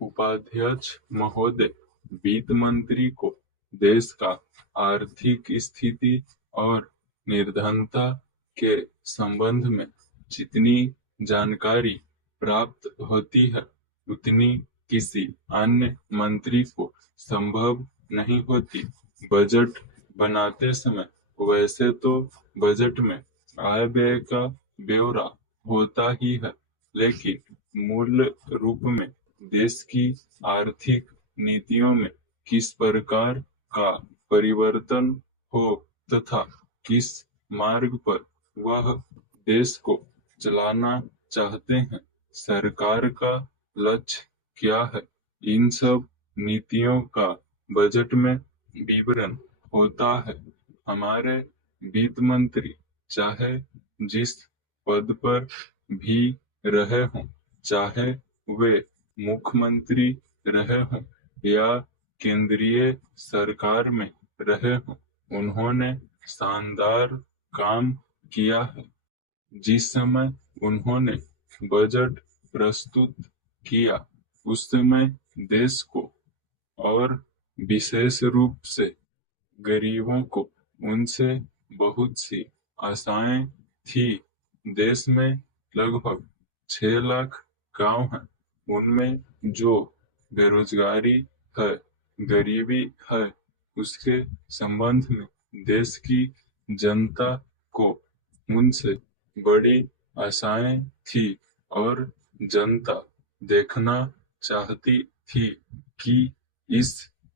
उपाध्यक्ष महोदय, वित्त मंत्री को देश का आर्थिक स्थिति और निर्धनता के संबंध में जितनी जानकारी प्राप्त होती है, उतनी किसी अन्य मंत्री को संभव नहीं होती। बजट बनाते समय वैसे तो बजट में आय व्यय का ब्यौरा होता ही है, लेकिन मूल रूप में देश की आर्थिक नीतियों में किस प्रकार का परिवर्तन हो तथा किस मार्ग पर वह देश को चलाना चाहते हैं, सरकार का लक्ष्य क्या है, इन सब नीतियों का बजट में विवरण होता है। हमारे वित्त मंत्री चाहे जिस पद पर भी रहे हों, चाहे वे मुख्यमंत्री रहे हों या केंद्रीय सरकार में रहे हों, उन्होंने शानदार काम किया है। जिस समय उन्होंने बजट प्रस्तुत किया, उस समय देश को और विशेष रूप से गरीबों को उनसे बहुत सी आशाएं थी। देश में लगभग 6 लाख गांव हैं। उनमें जो बेरोजगारी है, गरीबी है, उसके संबंध में देश की जनता को उनसे बड़ी आशाएं थी और जनता देखना चाहती थी कि इस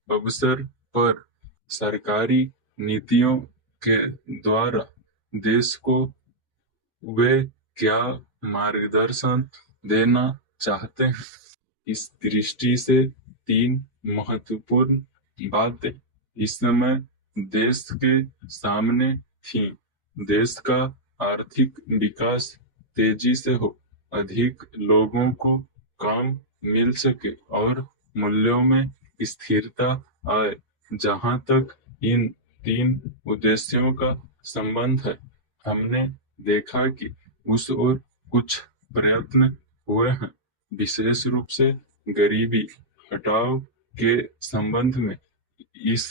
अवसर पर सरकारी नीतियों के द्वारा देश को वे क्या मार्गदर्शन देना चाहते हैं। इस दृष्टि से 3 महत्वपूर्ण बातें इस समय देश के सामने थीं। देश का आर्थिक विकास तेजी से हो, अधिक लोगों को काम मिल सके और मूल्यों में स्थिरता आए। जहां तक इन 3 उद्देश्यों का संबंध है, हमने देखा कि उस ओर कुछ प्रयत्न हुए हैं। विशेष रूप से गरीबी हटाओ के संबंध में इस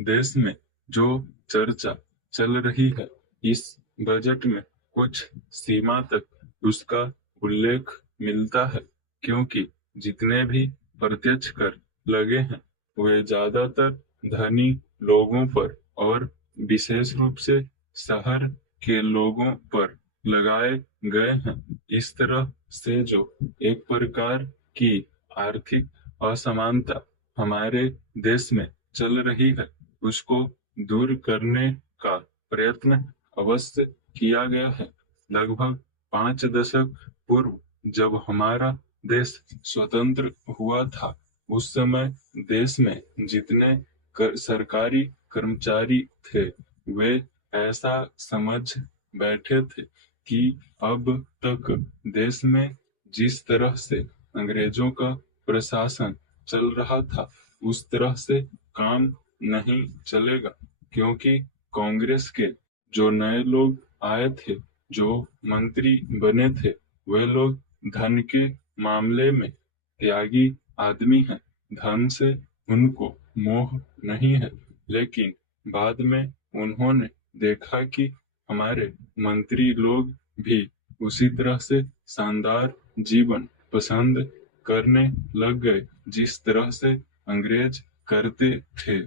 देश में जो चर्चा चल रही है, इस बजट में कुछ सीमा तक उसका उल्लेख मिलता है, क्योंकि जितने भी प्रत्यक्ष कर लगे हैं, वे ज्यादातर धनी लोगों पर और विशेष रूप से शहर के लोगों पर लगाए गए हैं। इस तरह से जो एक प्रकार की आर्थिक असमानता हमारे देश में चल रही है, उसको दूर करने का प्रयत्न अवश्य किया गया है। लगभग 5 दशक पूर्व जब हमारा देश स्वतंत्र हुआ था, उस समय देश में जितने सरकारी कर्मचारी थे, वे ऐसा समझ बैठे थे कि अब तक देश में जिस तरह से अंग्रेजों का प्रशासन चल रहा था, उस तरह से काम नहीं चलेगा, क्योंकि कांग्रेस के जो नए लोग आए थे, जो मंत्री बने थे, वे लोग धन के मामले में त्यागी आदमी हैं। धन से उनको मोह नहीं है, लेकिन बाद में उन्होंने देखा कि हमारे मंत्री लोग भी उसी तरह से शानदार जीवन पसंद करने लग गए, जिस तरह से अंग्रेज करते थे।